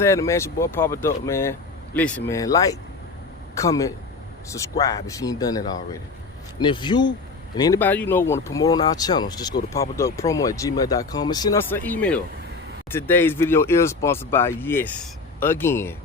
Man, it's your boy Papa Duck, man. Listen, man, like, comment, subscribe if you ain't done it already. And if you and anybody you know want to promote on our channels, just go to papaduckpromo@gmail.com and send us an email. Today's video is sponsored by, yes, again,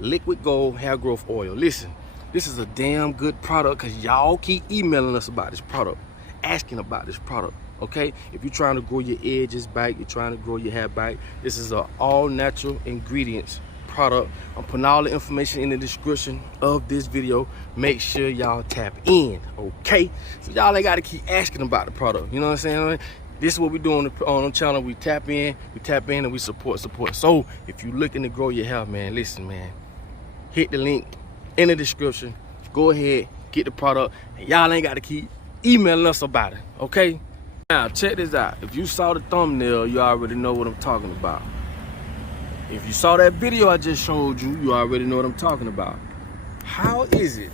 Liquid Gold Hair Growth Oil. Listen, this is a damn good product because y'all keep emailing us about this product, asking about this product. Okay, if you're trying to grow your edges back, you're trying to grow your hair back, this is an all-natural ingredients product. I'm putting all the information in the description of this video. Make sure y'all tap in, okay? So y'all ain't got to keep asking about the product. You know what I'm saying? This is what we do on the channel. We tap in, and we support. So if you're looking to grow your hair, man, listen, man, hit the link in the description. Go ahead, get the product, and y'all ain't got to keep emailing us about it, okay? Now, check this out. If you saw the thumbnail, you already know what I'm talking about. If you saw that video I just showed you, you already know what I'm talking about. How is it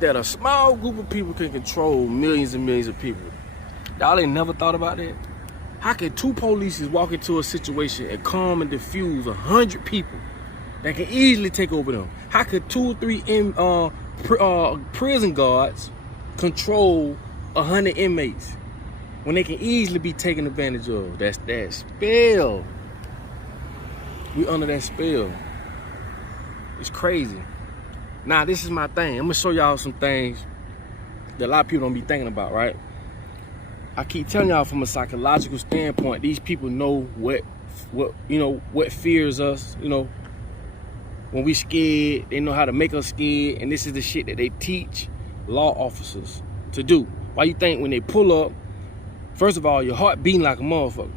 that a small group of people can control millions and millions of people? Y'all ain't never thought about that? How can two police walk into a situation and calm and diffuse 100 people that can easily take over them? How could 2 or 3 prison guards control 100 inmates when they can easily be taken advantage of? That's that spell. We under that spell. It's crazy. Now, this is my thing. I'm gonna show y'all some things that a lot of people don't be thinking about, right? I keep telling y'all from a psychological standpoint, these people know what fears us, when we scared, they know how to make us scared, and this is the shit that they teach law officers to do. Why you think when they pull up, first of all, your heart beating like a motherfucker.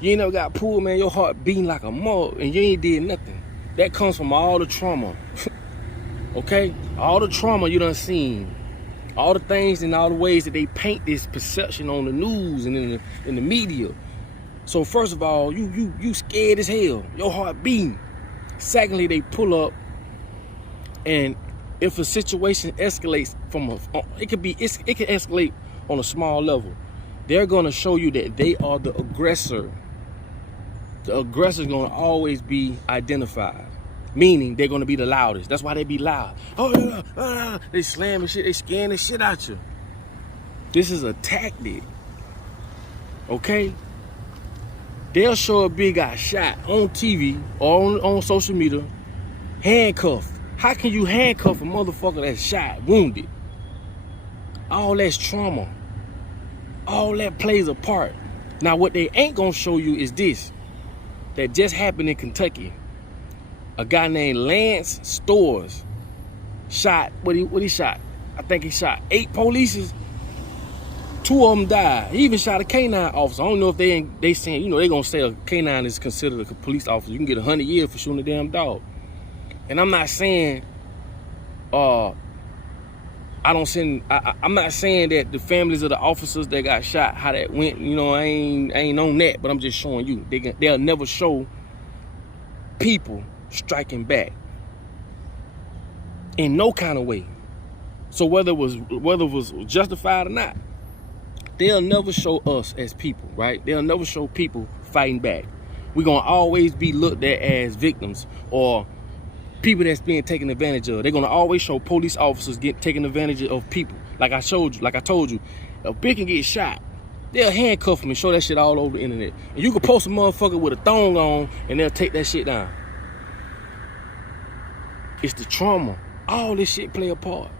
You ain't never got pulled, man, your heart beating like a mother, and you ain't did nothing. That comes from all the trauma, okay? All the trauma you done seen. All the things and all the ways that they paint this perception on the news and in the media. So first of all, you scared as hell. Your heart beating. Secondly, they pull up, and if a situation escalates it can escalate on a small level. They're gonna show you that they are the aggressor. The aggressor is gonna always be identified. Meaning they're gonna be the loudest. That's why they be loud. Oh, they slamming shit, they scaring the shit out you. This is a tactic. Okay? They'll show a big guy shot on TV or on social media, handcuffed. How can you handcuff a motherfucker that's shot, wounded? All that's trauma. All that plays a part. Now, what they ain't gonna show you is this. That just happened in Kentucky. A guy named Lance Stores shot, what he shot? I think he shot 8 police. 2 of them died. He even shot a canine officer. I don't know if they saying, they gonna say a canine is considered a police officer. You can get 100 years for shooting a damn dog. And I'm not saying, I'm not saying that the families of the officers that got shot, how that went, I ain't on that, but I'm just showing you. They'll never show people striking back in no kind of way. So whether it was justified or not, they'll never show us as people, right? They'll never show people fighting back. We're gonna always be looked at as victims or people that's being taken advantage of. They're gonna always show police officers taking advantage of people. Like I told you, if Big can get shot, they'll handcuff him and show that shit all over the internet. And you can post a motherfucker with a thong on and they'll take that shit down. It's the trauma. All this shit play a part.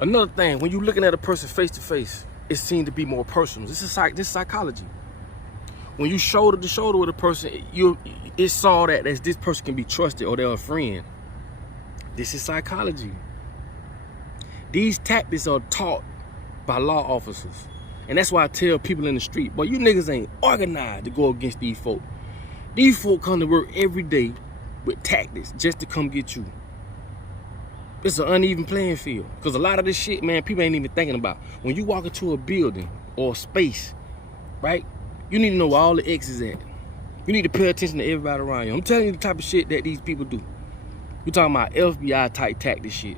Another thing, when you're looking at a person face to face, it seems to be more personal. This is psychology. When you shoulder to shoulder with a person, it saw that this person can be trusted or they're a friend. This is psychology. These tactics are taught by law officers. And that's why I tell people in the street, boy, you niggas ain't organized to go against these folk. These folk come to work every day with tactics just to come get you. It's an uneven playing field. Because a lot of this shit, man, people ain't even thinking about. When you walk into a building or a space, right? You need to know where all the X's at. You need to pay attention to everybody around you. I'm telling you the type of shit that these people do. You're talking about FBI type tactic shit.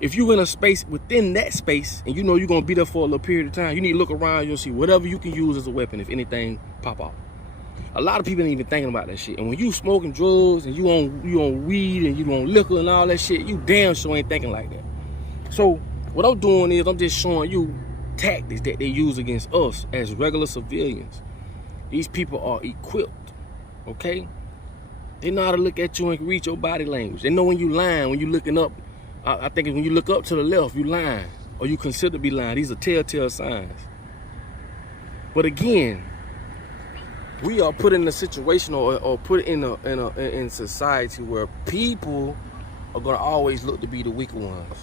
If you in a space within that space and you know you're gonna be there for a little period of time, you need to look around you and see whatever you can use as a weapon if anything pop off. A lot of people ain't even thinking about that shit. And when you smoking drugs and you on weed and you on liquor and all that shit, you damn sure ain't thinking like that. So what I'm doing is I'm just showing you tactics that they use against us as regular civilians. These people are equipped, okay? They know how to look at you and read your body language. They know when you lying, when you looking up. I think when you look up to the left, you lying, or you consider to be lying. These are telltale signs. But again, we are put in a situation or put in society where people are gonna always look to be the weaker ones.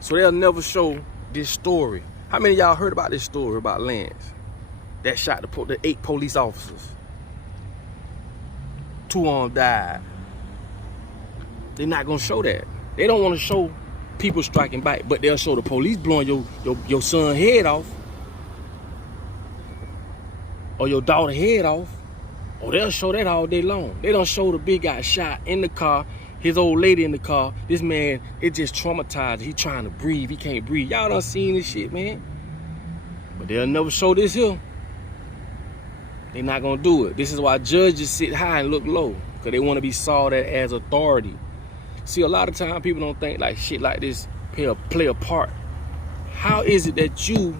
So they'll never show this story. How many of y'all heard about this story about Lance that shot the 8 police officers? 2 of them died. They're not gonna show that. They don't want to show people striking back, but they'll show the police blowing your son's head off, or your daughter's head off, or they'll show that all day long. They don't show the big guy shot in the car, his old lady in the car. This man, it just traumatized. He trying to breathe, he can't breathe. Y'all done seen this shit, man. But they'll never show this here. They're not gonna do it. This is why judges sit high and look low, because they want to be saw as authority. See, a lot of time people don't think like shit like this play a part. How is it that you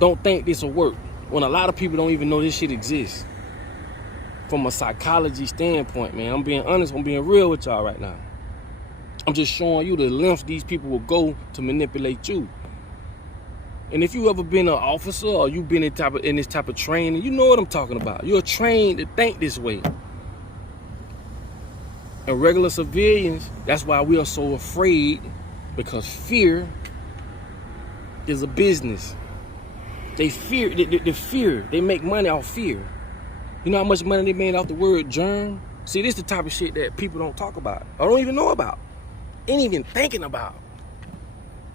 don't think this will work when a lot of people don't even know this shit exists? From a psychology standpoint, man, I'm being honest, I'm being real with y'all right now. I'm just showing you the lengths these people will go to manipulate you. And if you ever been an officer or you've been in this type of training, you know what I'm talking about. You're trained to think this way. And regular civilians, that's why we are so afraid, because fear is a business. They fear, they fear. They make money off fear. You know how much money they made off the word germ? See, this is the type of shit that people don't talk about, or don't even know about, ain't even thinking about.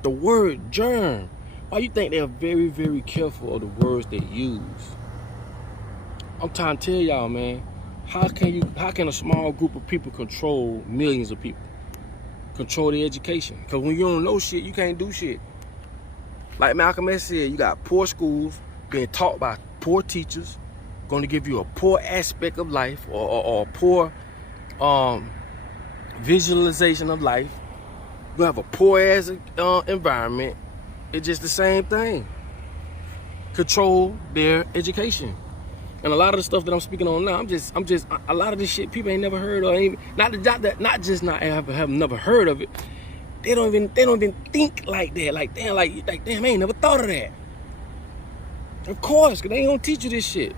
The word germ. Why you think they're very, very careful of the words they use? I'm trying to tell y'all, man, how can a small group of people control millions of people? Control their education. Because when you don't know shit, you can't do shit. Like Malcolm X said, you got poor schools being taught by poor teachers, going to give you a poor aspect of life, or a poor visualization of life. You have a poor ass environment. It's just the same thing. Control their education. And a lot of the stuff that I'm speaking on now, I'm just a lot of this shit people ain't never heard of. Not just have never heard of it. They don't even think like that. Like damn, I ain't never thought of that. Of course, cause they ain't gonna teach you this shit.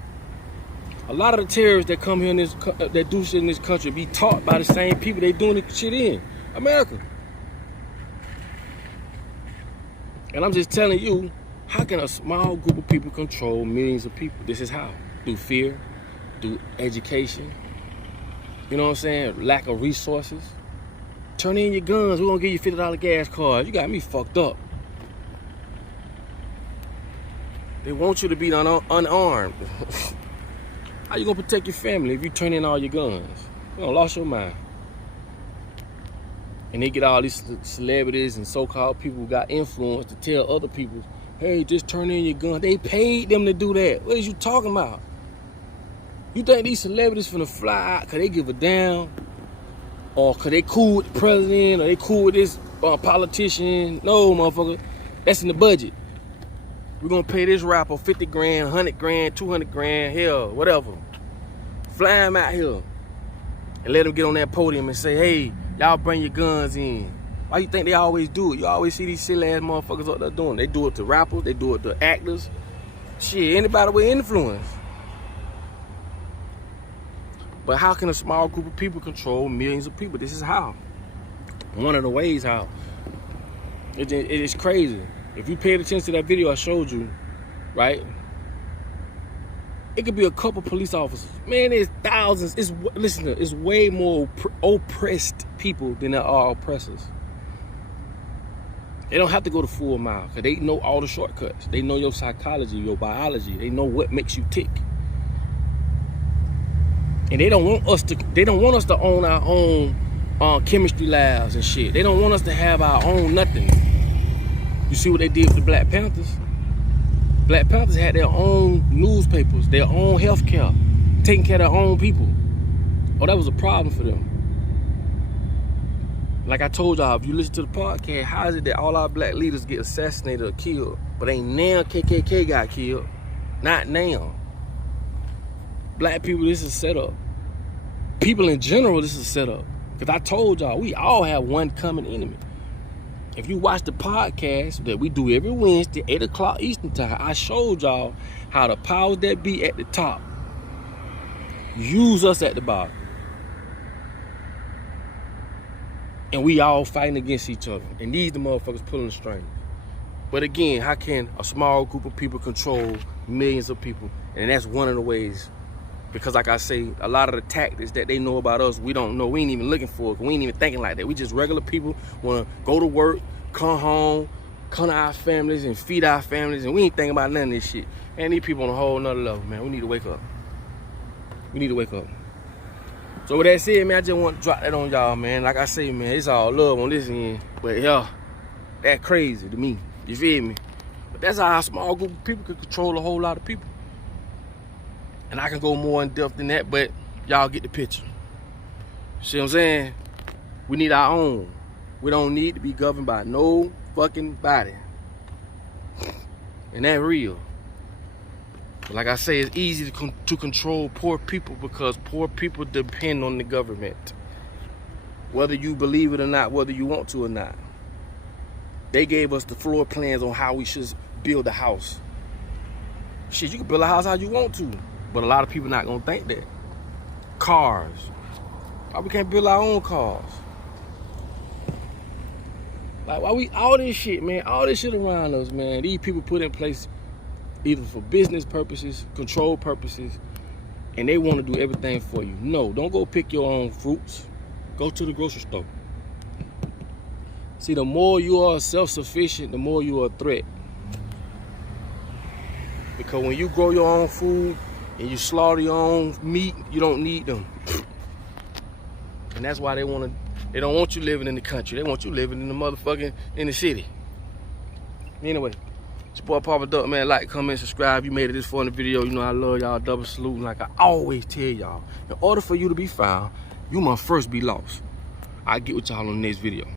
A lot of the terrorists that come here that do shit in this country be taught by the same people they doing this shit in America. And I'm just telling you, how can a small group of people control millions of people? This is how. Through fear, through education, you know what I'm saying? Lack of resources. Turn in your guns, we're gonna give you $50 gas cards. You got me fucked up. They want you to be unarmed. How you gonna protect your family if you turn in all your guns? You done lost your mind. And they get all these celebrities and so-called people who got influence to tell other people, hey, just turn in your gun. They paid them to do that. What is you talking about? You think these celebrities finna fly out because they give a damn? Or because they cool with the president, or they cool with this politician? No, motherfucker. That's in the budget. We're gonna pay this rapper 50 grand, 100 grand, 200 grand, hell, whatever. Fly him out here and let him get on that podium and say, hey, y'all bring your guns in. Why you think they always do it? You always see these silly ass motherfuckers up there doing it. They do it to rappers, they do it to actors. Shit, anybody with influence. But how can a small group of people control millions of people? This is how. One of the ways how. It is crazy. If you paid attention to that video I showed you, right? It could be a couple police officers. Man, there's thousands. It's way more oppressed people than there are oppressors. They don't have to go the full mile because they know all the shortcuts. They know your psychology, your biology. They know what makes you tick. And they don't want us to own our own chemistry labs and shit. They don't want us to have our own nothing. You see what they did with the Black Panthers? Black Panthers had their own newspapers, their own health care, taking care of their own people. Oh, that was a problem for them. Like I told y'all, if you listen to the podcast, how is it that all our black leaders get assassinated or killed, but ain't now KKK got killed? Not now. Black people, this is set up. People in general, this is set up. Because I told y'all, we all have one common enemy. If you watch the podcast that we do every Wednesday, 8 o'clock Eastern time, I showed y'all how the powers that be at the top use us at the bottom. And we all fighting against each other. And these the motherfuckers pulling the strings. But again, how can a small group of people control millions of people? And that's one of the ways. Because like I say, a lot of the tactics that they know about us, we don't know. We ain't even looking for it. We ain't even thinking like that. We just regular people, want to go to work, come home, come to our families and feed our families. And we ain't thinking about none of this shit. Man, these people on a whole nother level, man. We need to wake up. We need to wake up. So with that said, man, I just want to drop that on y'all, man. Like I say, man, it's all love on this end. But yeah, that crazy to me. You feel me? But that's how a small group of people can control a whole lot of people. And I can go more in depth than that, but y'all get the picture. See what I'm saying? We need our own. We don't need to be governed by no fucking body. And that real. But like I say, it's easy to control poor people because poor people depend on the government. Whether you believe it or not, whether you want to or not. They gave us the floor plans on how we should build a house. Shit, you can build a house how you want to. But a lot of people not gonna think that. Cars. Why we can't build our own cars? Like, why we, all this shit, man, all this shit around us, man, these people put in place either for business purposes, control purposes, and they want to do everything for you. No, don't go pick your own fruits. Go to the grocery store. See, the more you are self-sufficient, the more you are a threat. Because when you grow your own food and you slaughter your own meat, you don't need them. And that's why they don't want you living in the country. They want you living in the motherfucking, in the city. Anyway, it's your boy Papa Duck, man. Like, comment, subscribe. You made it this far in the video. You know I love y'all. Double salute. Like I always tell y'all, in order for you to be found, you must first be lost. I'll get with y'all on the next video.